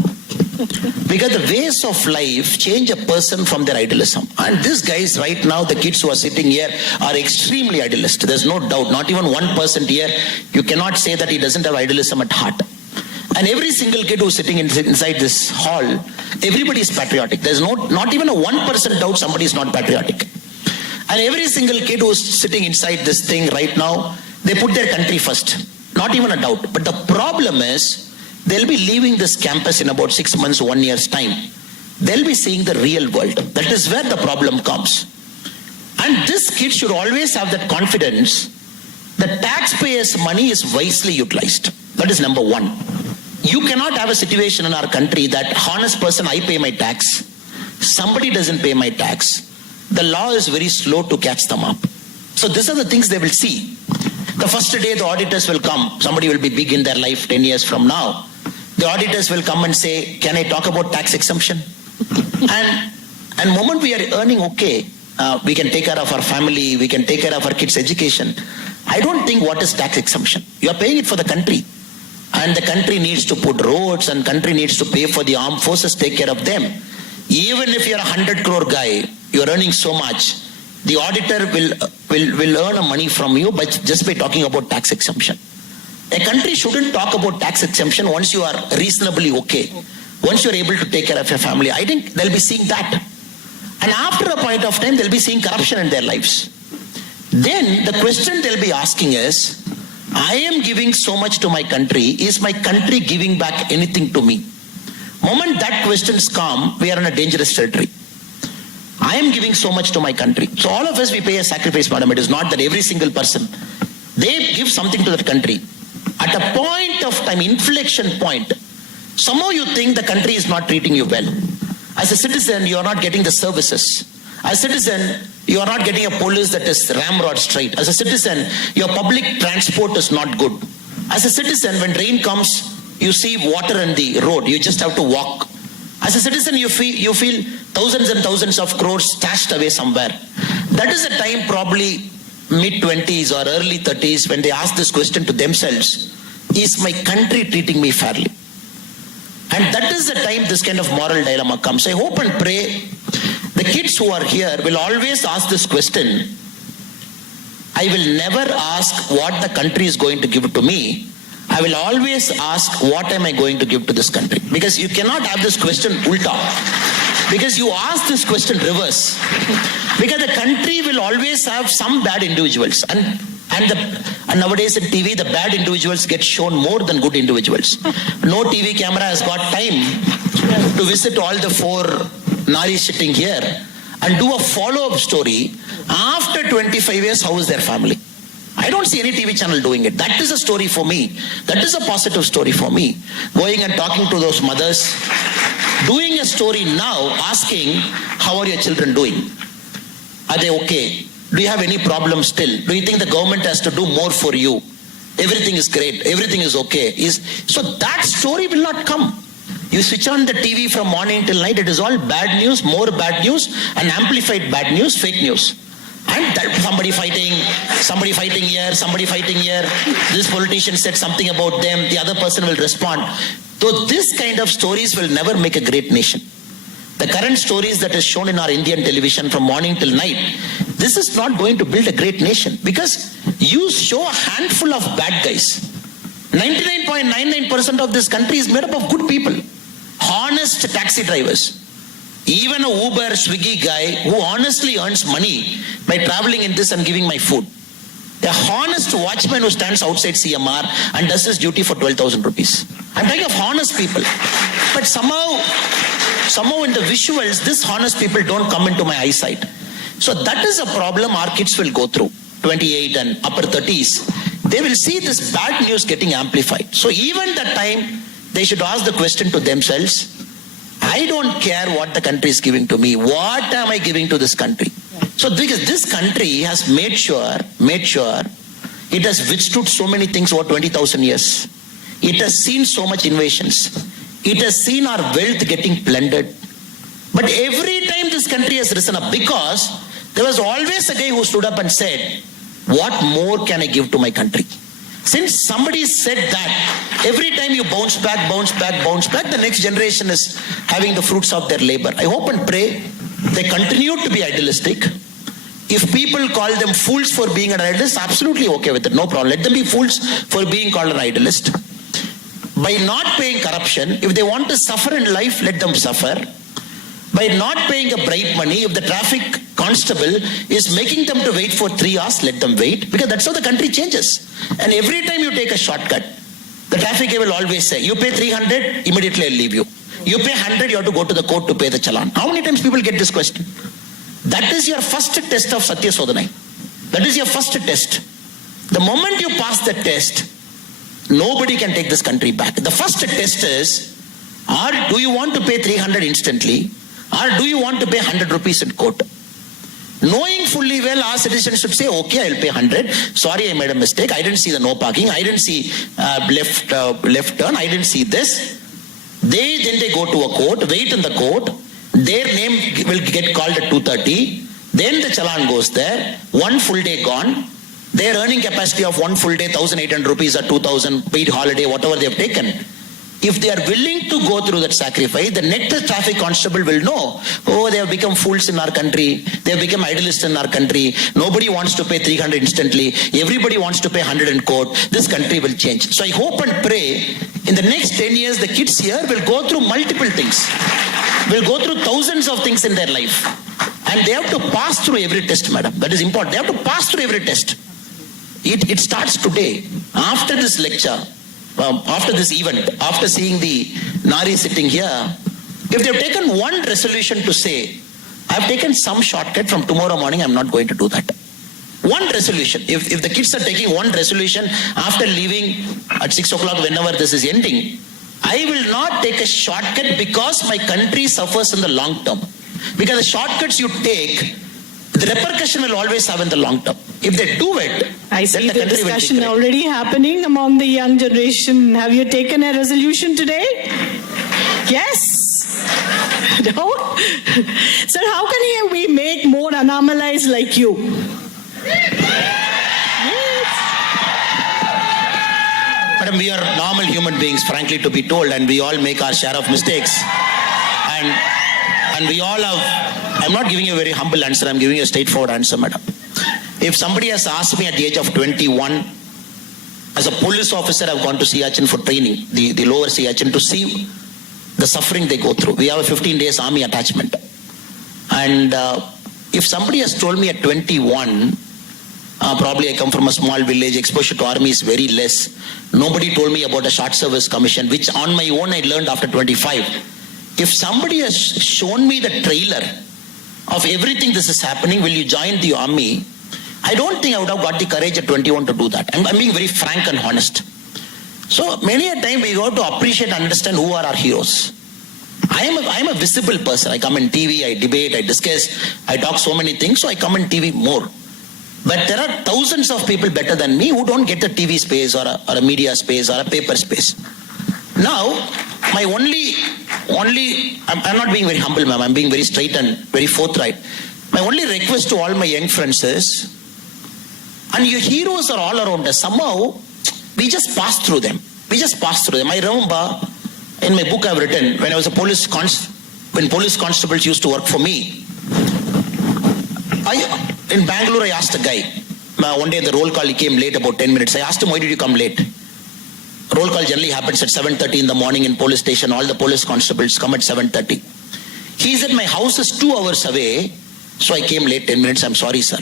Because the ways of life change a person from their idealism. And these guys right now, the kids who are sitting here, are extremely idealist. There's no doubt. Not even 1% here, you cannot say that he doesn't have idealism at heart. And every single kid who's sitting inside this hall, everybody is patriotic. There's not even a 1% doubt somebody is not patriotic. And every single kid who's sitting inside this thing right now, they put their country first. Not even a doubt. But the problem is, they'll be leaving this campus in about 6 months, 1 year's time. They'll be seeing the real world. That is where the problem comes. And this kid should always have that confidence that taxpayers' money is wisely utilized. That is number one. You cannot have a situation in our country that honest person, I pay my tax, somebody doesn't pay my tax. The law is very slow to catch them up. So these are the things they will see. The first day the auditors will come. Somebody will be big in their life 10 years from now. The auditors will come and say, can I talk about tax exemption? and moment we are earning okay, we can take care of our family, we can take care of our kids' education. I don't think what is tax exemption. You are paying it for the country. And the country needs to put roads and country needs to pay for the armed forces, take care of them. Even if you're a 100 crore guy, you're earning so much, the auditor will earn a money from you just by talking about tax exemption. A country shouldn't talk about tax exemption once you are reasonably okay. Once you're able to take care of your family. I think they'll be seeing that. And after a point of time, they'll be seeing corruption in their lives. Then the question they'll be asking is, I am giving so much to my country. Is my country giving back anything to me? Moment that questions come, we are in a dangerous territory. I am giving so much to my country. So all of us, we pay a sacrifice, madam. It is not that every single person, they give something to that country. At a point of time, inflection point, somehow you think the country is not treating you well. As a citizen, you are not getting the services. As a citizen, you are not getting a police that is ramrod straight. As a citizen, your public transport is not good. As a citizen, when rain comes, you see water in the road. You just have to walk. As a citizen, you feel thousands and thousands of crores stashed away somewhere. That is a time, probably mid-20s or early 30s, when they ask this question to themselves, is my country treating me fairly? And that is the time this kind of moral dilemma comes. I hope and pray the kids who are here will always ask this question. I will never ask what the country is going to give to me. I will always ask, what am I going to give to this country? Because you cannot have this question ulta. Because you ask this question reverse. Because the country will always have some bad individuals. And nowadays in TV, the bad individuals get shown more than good individuals. No TV camera has got time to visit all the 4 Naris sitting here and do a follow-up story. After 25 years, how is their family? I don't see any TV channel doing it. That is a story for me. That is a positive story for me. Going and talking to those mothers, doing a story now, asking, how are your children doing? Are they okay? Do you have any problems still? Do you think the government has to do more for you? Everything is great. Everything is okay. So that story will not come. You switch on the TV from morning till night, it is all bad news, more bad news, and amplified bad news, fake news. And that somebody fighting here, this politician said something about them, the other person will respond. So this kind of stories will never make a great nation. The current stories that is shown in our Indian television from morning till night, this is not going to build a great nation, because You show a handful of bad guys. 99.99% of this country is made up of good people. Honest taxi drivers. Even a Uber, Swiggy guy who honestly earns money by traveling in this and giving my food. A honest watchman who stands outside CMR and does his duty for 12,000 rupees. I'm talking of honest people. But somehow in the visuals, these honest people don't come into my eyesight. So that is a problem our kids will go through. 28 and upper 30s. They will see this bad news getting amplified. So even that time, they should ask the question to themselves, I don't care what the country is giving to me. What am I giving to this country? So because this country has made sure it has withstood so many things over 20,000 years. It has seen so much invasions. It has seen our wealth getting plundered. But every time this country has risen up, because there was always a guy who stood up and said, what more can I give to my country? Since somebody said that, every time you bounce back, the next generation is having the fruits of their labor. I hope and pray they continue to be idealistic. If people call them fools for being an idealist, absolutely okay with it, no problem. Let them be fools for being called an idealist. By not paying corruption, if they want to suffer in life, let them suffer. By not paying a bribe money, if the traffic constable is making them to wait for 3 hours, let them wait, because that's how the country changes. And every time you take a shortcut, the traffic guy will always say, you pay 300, immediately I'll leave you. You pay 100, you have to go to the court to pay the challan. How many times people get this question? That is your first test of Satya Sodhanai. That is your first test. The moment you pass the test, nobody can take this country back. The first test is, do you want to pay 300 instantly, or do you want to pay 100 rupees in court? Knowing fully well, our citizens should say, okay, I'll pay 100. Sorry, I made a mistake. I didn't see the no parking. I didn't see left turn. I didn't see this. Then they go to a court, wait in the court. Their name will get called at 2:30. Then the challan goes there. 1 full day gone. Their earning capacity of 1 full day, 1,800 rupees or 2,000 paid holiday, whatever they have taken. If they are willing to go through that sacrifice, the next traffic constable will know, oh, they have become fools in our country. They have become idealists in our country. Nobody wants to pay 300 instantly. Everybody wants to pay 100 in court. This country will change. So I hope and pray in the next 10 years, the kids here will go through multiple things. Will go through thousands of things in their life. And they have to pass through every test, madam. That is important. They have to pass through every test. It starts today. After this lecture, after this event, after seeing the Nari sitting here, if they've taken one resolution to say, I've taken some shortcut from tomorrow morning, I'm not going to do that. One resolution. If the kids are taking one resolution after leaving at 6 o'clock, whenever this is ending, I will not take a shortcut because my country suffers in the long term. Because the shortcuts you take, the repercussion will always have in the long term. If they do it, I see the discussion already happening among the young generation. Have you taken a resolution today? Yes? No? Sir, how can we make more Annamalais like you? Yes. Madam, we are normal human beings, frankly to be told, and we all make our share of mistakes. And we all have, I'm not giving you a very humble answer, I'm giving you a straightforward answer, madam. If somebody has asked me at the age of 21, as a police officer, I've gone to Siachen for training, the lower Siachen, to see the suffering they go through. We have a 15 days army attachment. And if somebody has told me at 21, probably I come from a small village, exposure to army is very less. Nobody told me about a short service commission, which on my own I learned after 25. If somebody has shown me the trailer of everything this is happening, will you join the army? I don't think I would have got the courage at 21 to do that. I'm being very frank and honest. So many a time we got to appreciate and understand who are our heroes. I am a visible person. I come in TV, I debate, I discuss, I talk so many things, so I come in TV more. But there are thousands of people better than me who don't get a TV space or a media space or a paper space. Now, my only I'm not being very humble, ma'am. I'm being very straight and very forthright. My only request to all my young friends is, and your heroes are all around us. Somehow, we just pass through them. I remember, in my book I've written, when I was a when police constables used to work for me, in Bangalore I asked a guy, one day in the roll call, he came late about 10 minutes. I asked him, why did you come late? Roll call generally happens at 7:30 in the morning in police station. All the police constables come at 7:30. He said, my house is 2 hours away, so I came late 10 minutes. I'm sorry, sir.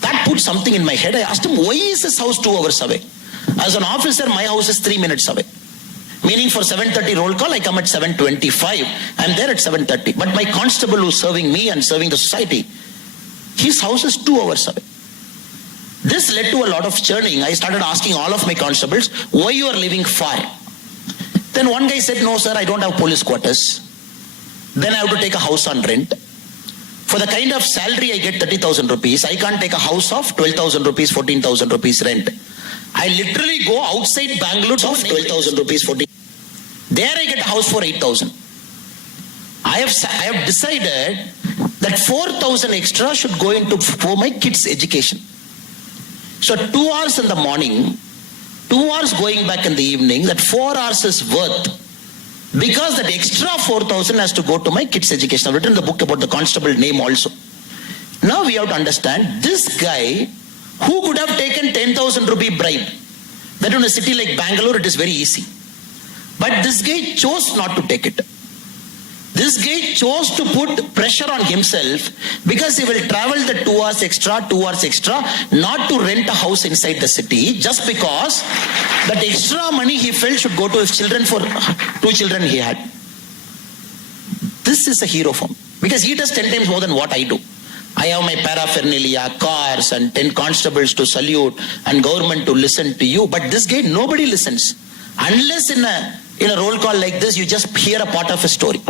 That put something in my head. I asked him, why is his house 2 hours away? As an officer, my house is 3 minutes away. Meaning for 7:30 roll call, I come at 7:25. I'm there at 7:30. But my constable who's serving me and serving the society, his house is 2 hours away. This led to a lot of churning. I started asking all of my constables, why you are living far? Then one guy said, no sir, I don't have police quarters. Then I have to take a house on rent. For the kind of salary I get, 30,000 rupees, I can't take a house of 12,000 rupees, 14,000 rupees rent. I literally go outside Bangalore of 12,000 rupees, 14. There I get a house for 8,000. I have decided that 4,000 extra should go into for my kids' education. So 2 hours in the morning, 2 hours going back in the evening, that 4 hours is worth. Because that extra 4,000 has to go to my kids' education. I've written the book about the constable name also. Now we have to understand, this guy who could have taken 10,000 rupee bribe, that in a city like Bangalore it is very easy. But this guy chose not to take it. This guy chose to put pressure on himself because he will travel the 2 hours extra, not to rent a house inside the city, just because that extra money he felt should go to his children for 2 children he had. This is a hero for me because he does 10 times more than what I do. I have my paraphernalia, cars and 10 constables to salute and government to listen to you. But this guy, nobody listens. Unless in a roll call like this, you just hear a part of a story.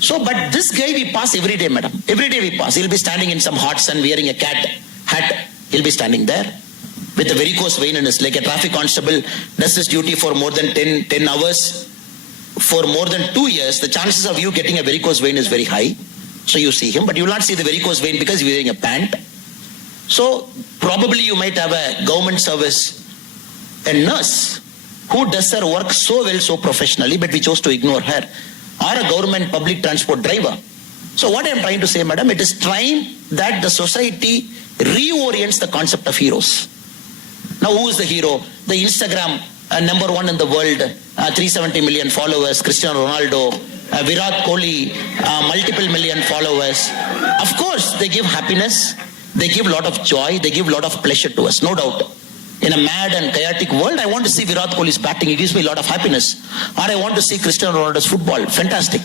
So, but this guy we pass every day, madam. Every day we pass. He'll be standing in some hot sun wearing a cat hat. He'll be standing there with a varicose vein in his leg. A traffic constable does his duty for more than 10 hours. For more than 2 years, the chances of you getting a varicose vein is very high. So you see him, but you will not see the varicose vein because he's wearing a pant. So probably you might have a government service, a nurse who does her work so well, so professionally, but we chose to ignore her. Or a government public transport driver. So what I am trying to say, madam, it is time that the society reorients the concept of heroes. Now who is the hero? The Instagram number 1 in the world, 370 million followers, Cristiano Ronaldo, Virat Kohli, multiple million followers. Of course, they give happiness, they give a lot of joy, they give a lot of pleasure to us, no doubt. In a mad and chaotic world, I want to see Virat Kohli's batting. It gives me a lot of happiness. Or I want to see Cristiano Ronaldo's football. Fantastic.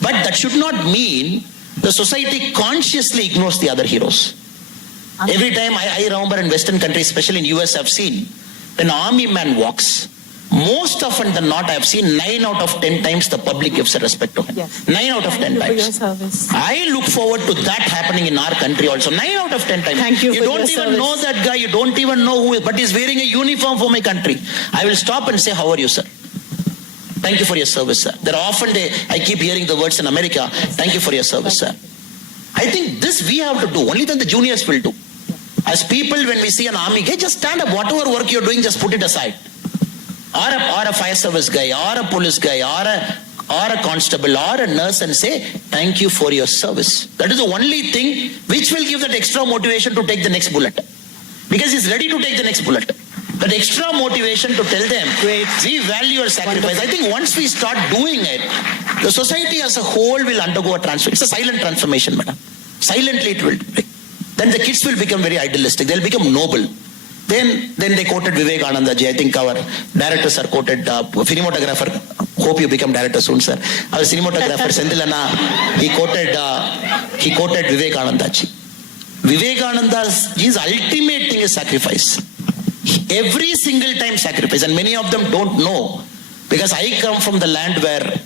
But that should not mean the society consciously ignores the other heroes. Every time I remember in Western countries, especially in US, I've seen when an army man walks, most often than not, I've seen 9 out of 10 times the public gives a respect to him. Yes. 9 out of 10 Thank you times. for your service. I look forward to that happening in our country also. 9 out of 10 times. Thank you for don't your even service. know that guy. You don't even know who is, but he's wearing a uniform for my country. I will stop and say, how are you, sir? Thank you for your service, sir. There are often I keep hearing the words in America, thank you for your service, sir. I think this we have to do. Only then the juniors will do. As people, when we see an army guy, just stand up. Whatever work you're doing, just put it aside. Or a fire service guy, or a police guy, or a constable, or a nurse, and say, thank you for your service. That is the only thing which will give that extra motivation to take the next bullet. Because he's ready to take the next bullet. That extra motivation to tell them, we value your sacrifice. Wonderful. I think once we start doing it, the society as a whole will undergo a transformation. It's a silent transformation, madam. Silently it will. Then the kids will become very idealistic. They'll become noble. Then they quoted Vivekananda ji. I think our directors are quoted, cinematographer, hope you become director soon, sir. Our cinematographer, Sendilana, he quoted Vivekananda ji. Vivekananda ji's ultimate thing is sacrifice. Every single time sacrifice, and many of them don't know, because I come from the land where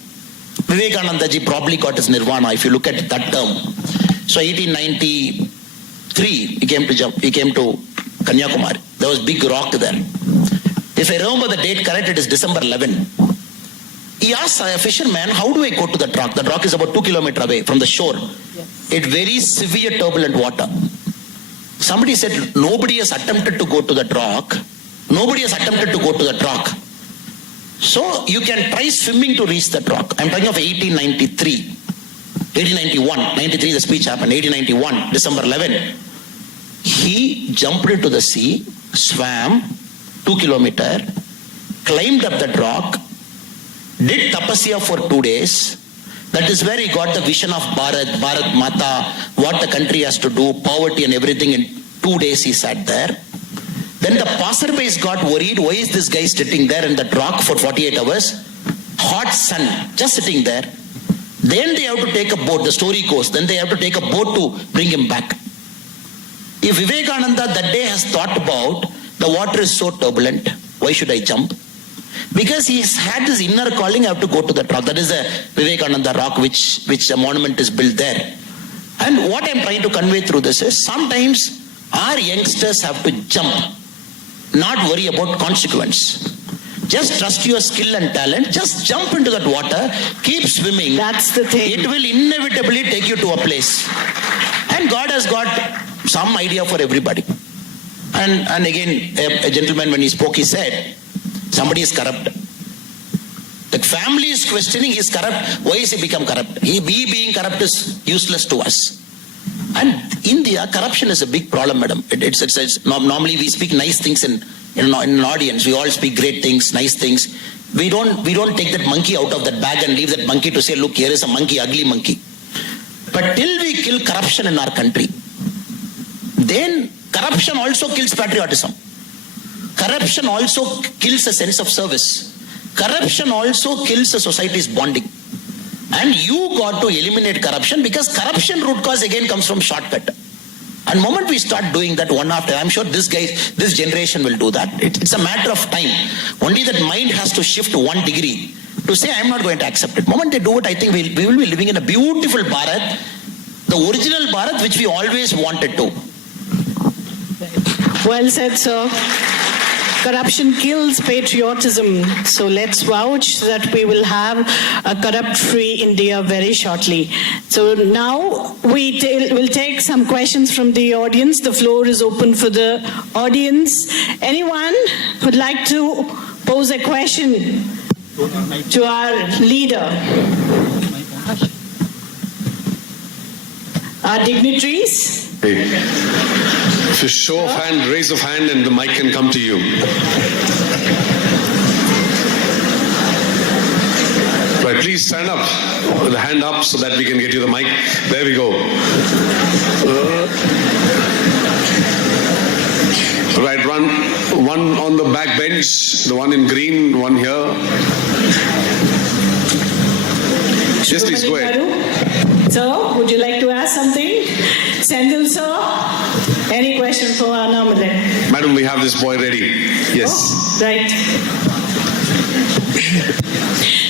Vivekananda ji probably got his nirvana, if you look at that term. So 1893, he came to Kanyakumari. There was big rock there. If I remember the date correct, it is December 11. He asked a fisherman, how do I go to that rock? That rock is about 2 kilometers away from the shore. Yes. It's very severe turbulent water. Somebody said, nobody has attempted to go to that rock. Nobody has attempted to go to that rock. So you can try swimming to reach that rock. I'm talking of 1893. 1891. 93 the speech happened. 1891, December 11. He jumped into the sea, swam 2 kilometers, climbed up that rock, did tapasya for 2 days. That is where he got the vision of Bharat Mata, what the country has to do, poverty and everything. In 2 days he sat there. Then the passerbys got worried. Why is this guy sitting there in that rock for 48 hours? Hot sun, just sitting there. Then they have to take a boat. The story goes. Then they have to take a boat to bring him back. If Vivekananda that day has thought about, the water is so turbulent, why should I jump? Because he's had this inner calling, I have to go to that rock. That is the Vivekananda rock which a monument is built there. And what I'm trying to convey through this is, sometimes our youngsters have to jump, not worry about consequence. Just trust your skill and talent. Just jump into that water, keep swimming. That's the thing. It will inevitably take you to a place. And God has got some idea for everybody. And again, a gentleman, when he spoke, he said, somebody is corrupt. The family is questioning, he is corrupt. Why is he become corrupt? He being corrupt is useless to us. And India, corruption is a big problem, madam. It's normally we speak nice things in an audience. We all speak great things, nice things. We don't take that monkey out of that bag and leave that monkey to say, look, here is a monkey, ugly monkey. But till we kill corruption in our country, then corruption also kills patriotism. Corruption also kills a sense of service. Corruption also kills a society's bonding. And you got to eliminate corruption, because corruption root cause again comes from shortcut. And the moment we start doing that one after, I'm sure this generation will do that. It's a matter of time. Only that mind has to shift 1 degree to say, I'm not going to accept it. The moment they do it, I think we will be living in a beautiful Bharat, the original Bharat which we always wanted to. Well said, sir. Corruption kills patriotism. So let's vouch that we will have a corrupt-free India very shortly. So now we'll take some questions from the audience. The floor is open for the audience. Anyone would like to pose a question to our leader? Our dignitaries? If you show of hand, raise of hand, and the mic can come to you. Right, please stand up with the hand up so that we can get you the mic. There we go. Right, one on the back bench, the one in green, one here. Yes, please go ahead. Sir, would you like to ask something? Sendil, sir? Any question for K.Annamalai? Madam, we have this boy ready. Yes. Oh, right.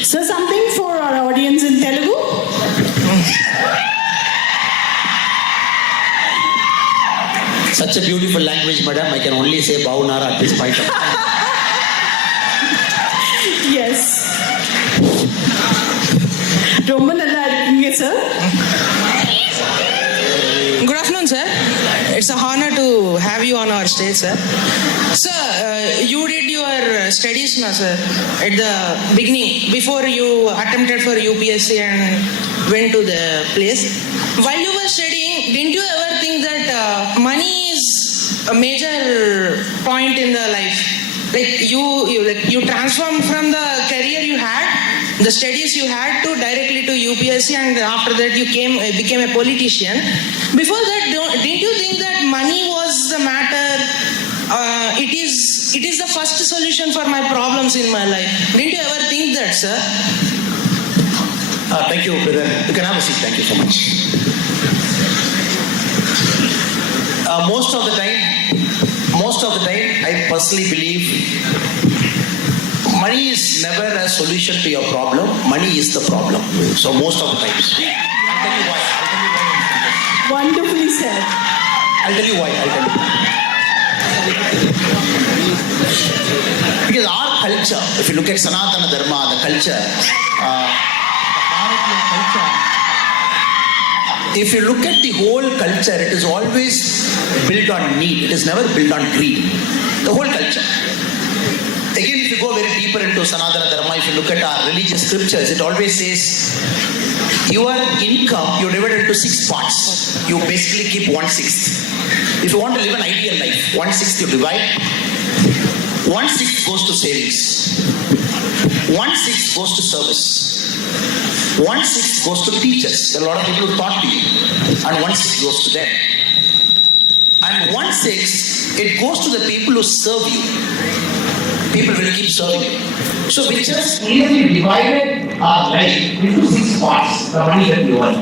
So something for our audience in Telugu? Such a beautiful language, madam. I can only say Bhavunara at this point of time. Yes. Romba nalla irukkinga, sir. Good afternoon, sir. It's an honor to have you on our stage, sir. Sir, you did your studies now, sir, at the beginning, before you attempted for UPSC and went to the place. While you were studying, didn't you ever think that money is a major point in the life? Like you transformed from the career you had, the studies you had, to directly to UPSC, and after that you became a politician. Before that, didn't you think that money was the matter? It is the first solution for my problems in my life. Didn't you ever think that, sir? Thank you, brother. You can have a seat. Thank you so much. Most of the time, I personally believe money is never a solution to your problem. Money is the problem. So most of the times. I'll tell you why. Wonderfully said. I'll tell you why. Because our culture, if you look at Sanatana Dharma, the culture, if you look at the whole culture, it is always built on need. It is never built on greed. The whole culture. Again, if you go very deeper into Sanatana Dharma, if you look at our religious scriptures, it always says, Your income, you divide it into 6 parts. You basically keep 1/6. If you want to live an ideal life, 1/6 you divide. 1/6 goes to savings. 1/6 goes to service. 1/6 goes to teachers. There are a lot of people who taught you. And 1/6 goes to them. And 1/6, it goes to the people who serve you. People will keep serving you. So we just clearly divided our life into 6 parts, the money that we earn.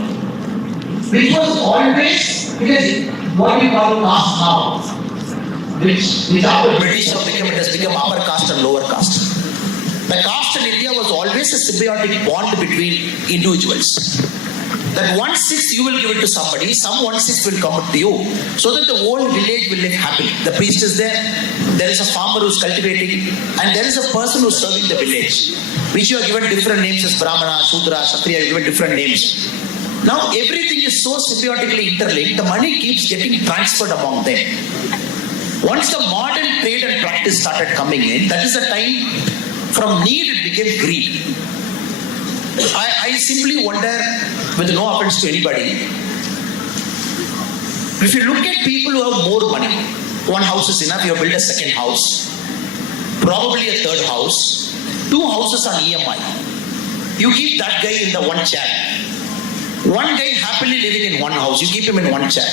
Which was always, because what we call caste now, which after British have become, it has become upper caste and lower caste. The caste in India was always a symbiotic bond between individuals. That 1/6 you will give it to somebody, some 1/6 will come to you, so that the whole village will live happy. The priest is there is a farmer who's cultivating, and there is a person who's serving the village, which you are given different names as Brahmana, Shudra, Kshatriya, you are given different names. Now everything is so symbiotically interlinked, the money keeps getting transferred among them. Once the modern trade and practice started coming in, that is the time from need it became greed. I simply wonder, with no offense to anybody, if you look at people who have more money, one house is enough, you have built a second house, probably a third house, 2 houses on EMI. You keep that guy in the one chair. One guy happily living in one house, you keep him in one chair.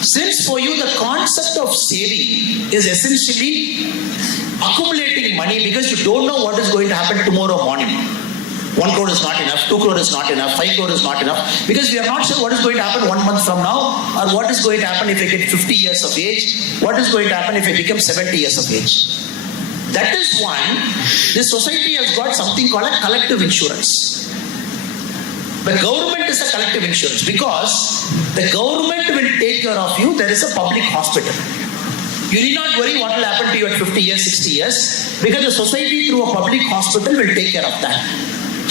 Since for you the concept of saving is essentially accumulating money because you don't know what is going to happen tomorrow morning. 1 crore is not enough, 2 crore is not enough, 5 crore is not enough, because we are not sure what is going to happen 1 month from now, or what is going to happen if I get 50 years of age, what is going to happen if I become 70 years of age. That is why this society has got something called a collective insurance. The government is a collective insurance because the government will take care of you. There is a public hospital. You need not worry what will happen to you at 50 years, 60 years, because the society through a public hospital will take care of that.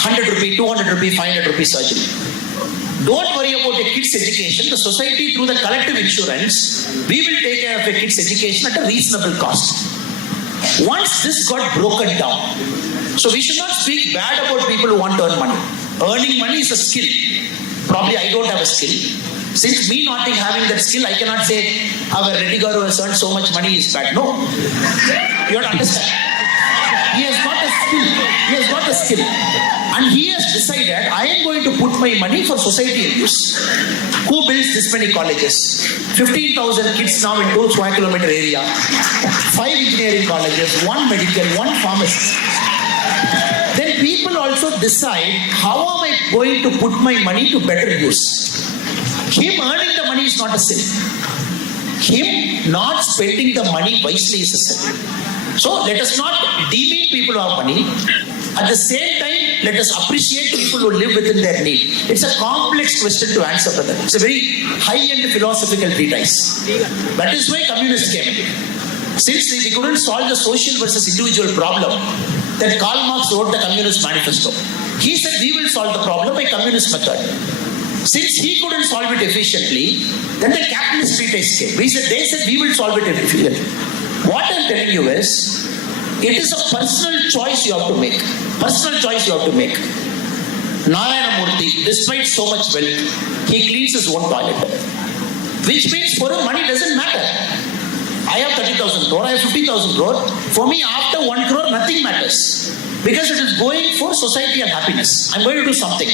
100 rupee, 200 rupee, 500 rupee surgery. Don't worry about your kids' education. The society through the collective insurance, we will take care of your kids' education at a reasonable cost. Once this got broken down, so we should not speak bad about people who want to earn money. Earning money is a skill. Probably I don't have a skill. Since me not having that skill, I cannot say our Reddy Garu has earned so much money is bad. No. You have to understand. He has got a skill. He has got a skill. And he has decided, I am going to put my money for society use. Who builds this many colleges? 15,000 kids now in 2 square kilometer area. 5 engineering colleges, 1 medical, 1 pharmacy. Then people also decide, how am I going to put my money to better use? Him earning the money is not a sin. Him not spending the money wisely is a sin. So let us not demean people who have money. At the same time, let us appreciate people who live within their need. It's a complex question to answer, brother. It's a very high-end philosophical treatise. That is why communists came. Since we couldn't solve the social versus individual problem, then Karl Marx wrote the Communist Manifesto. He said, we will solve the problem by communist method. Since he couldn't solve it efficiently, then the capitalist treatise came. They said, we will solve it efficiently. What I'm telling you is, it is a personal choice you have to make. Personal choice you have to make. Narayana Murthy, despite so much wealth, he cleans his own toilet. Which means for him, money doesn't matter. I have 30,000 crore, I have 50,000 crore. For me, after 1 crore, nothing matters. Because it is going for society and happiness. I'm going to do something.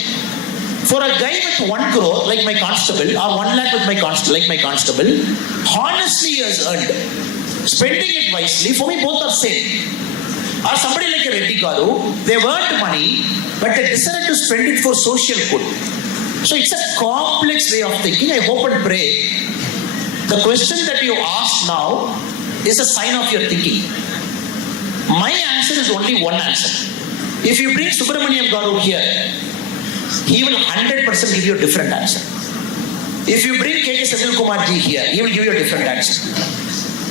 For a guy with 1 crore, like my constable, or 1 lakh with my constable, like my constable, honestly he has earned. Spending it wisely, for me both are same. Or somebody like a Reddy Garu, they've earned money, but they decided to spend it for social good. So it's a complex way of thinking. I hope and pray the question that you asked now is a sign of your thinking. My answer is only one answer. If you bring Subramaniam Garu here, he will 100% give you a different answer. If you bring K.K. Senthil Kumar ji here, he will give you a different answer.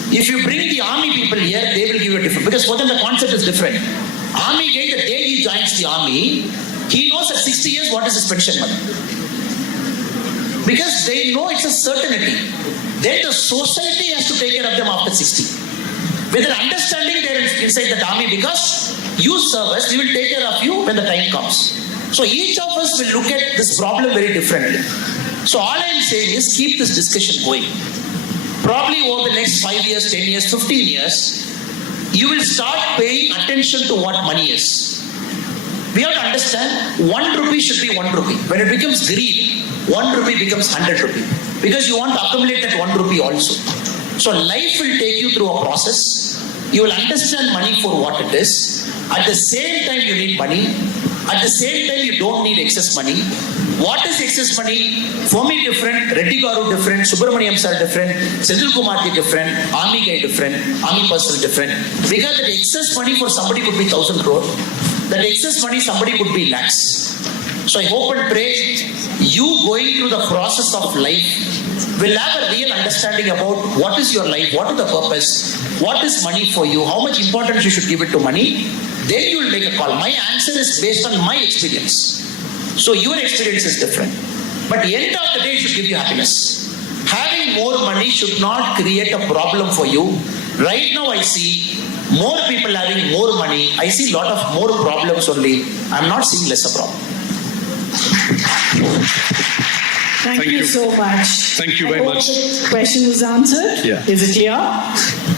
If you bring the army people here, they will give you a different, because for them the concept is different. Army guy, the day he joins the army, he knows at 60 years what is his pension money. Because they know it's a certainty. Then the society has to take care of them after 60. With an understanding they're inside the army, because you serve us, we will take care of you when the time comes. So each of us will look at this problem very differently. So all I am saying is keep this discussion going. Probably over the next 5 years, 10 years, 15 years, you will start paying attention to what money is. We have to understand 1 rupee should be 1 rupee. When it becomes greed, 1 rupee becomes 100 rupee. Because you want to accumulate that 1 rupee also. So life will take you through a process. You will understand money for what it is. At the same time you need money. At the same time you don't need excess money. What is excess money? For me different, Reddy Garu different, Subramaniam sir different, Senthil Kumar different, army guy different, army person different. Because that excess money for somebody could be 1,000 crore. That excess money somebody could be lakhs. So I hope and pray you going through the process of life will have a real understanding about what is your life, what is the purpose, what is money for you, how much importance you should give it to money. Then you will make a call. My answer is based on my experience. So your experience is different. But the end of the day, it should give you happiness. Having more money should not create a problem for you. Right now I see more people having more money. I see a lot of more problems only. I'm not seeing less a problem. Thank you so much. Thank you very I hope much. the question was answered. Yeah. Is it clear?